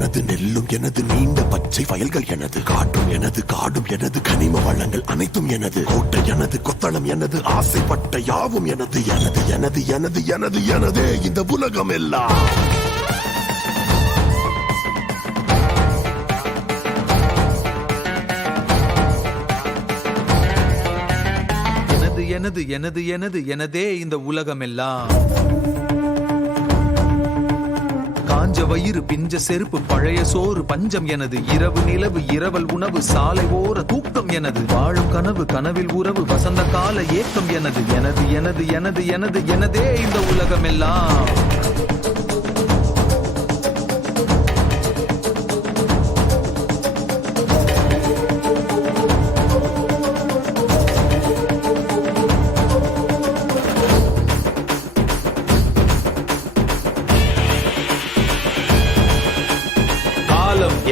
எனது நெல்லும் எனது நீண்ட பச்சை வயல்கள் எனது காற்றும் எனது காடும் எனது கனிம வளங்கள் அனைத்தும் எனது கோட்டை எனது கொத்தளம் எனது ஆசைப்பட்ட யாவும் எனது எனது எனது எனது எனது எனதே இந்த உலகம் எல்லாம். எனது எனது எனது எனதே இந்த உலகம் எல்லாம். காஞ்ச வயிறு பிஞ்ச செருப்பு பழைய சோறு பஞ்சம் எனது இரவு நிலவு இரவல் உணவு சாலை ஓர தூக்கம் எனது வாழும் கனவு கனவில் உறவு வசந்த கால ஏக்கம் எனது எனது எனது எனது எனது எனதே இந்த உலகம் எல்லாம்.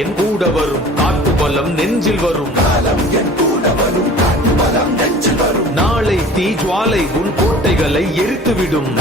என் கூட வரும் காட்டு பலம் நெஞ்சில் வரும் நாளை தீஜ்வாலை உன் கோட்டைகளை எரித்துவிடும்.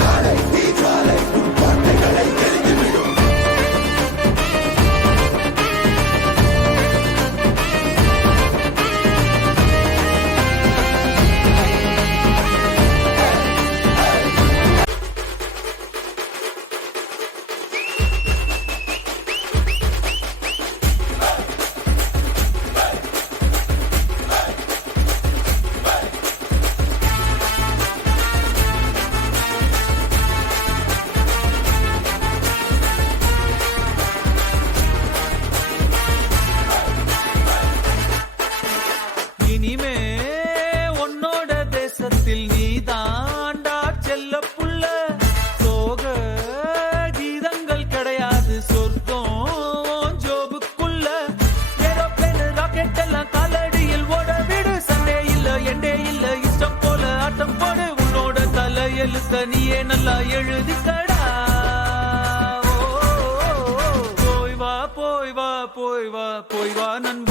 இனிமே உன்னோட தேசத்தில் நீ தாண்டா செல்ல புள்ள. சோக கீதங்கள் கிடையாது சொர்க்கம் ஜோபுக்குள்ள. ஏரோப்ளேன் ராக்கெட் எல்லாம் காலடியில் ஓட விடு. சண்டே இல்ல எண்டே இல்ல இஷ்டம் போல ஆட்டம் போடு. உன்னோட தலையெழுத்த நீயே நல்லா எழுதிக்கடா. போய் வா போய் வா போய் வா போய் வா நண்பா.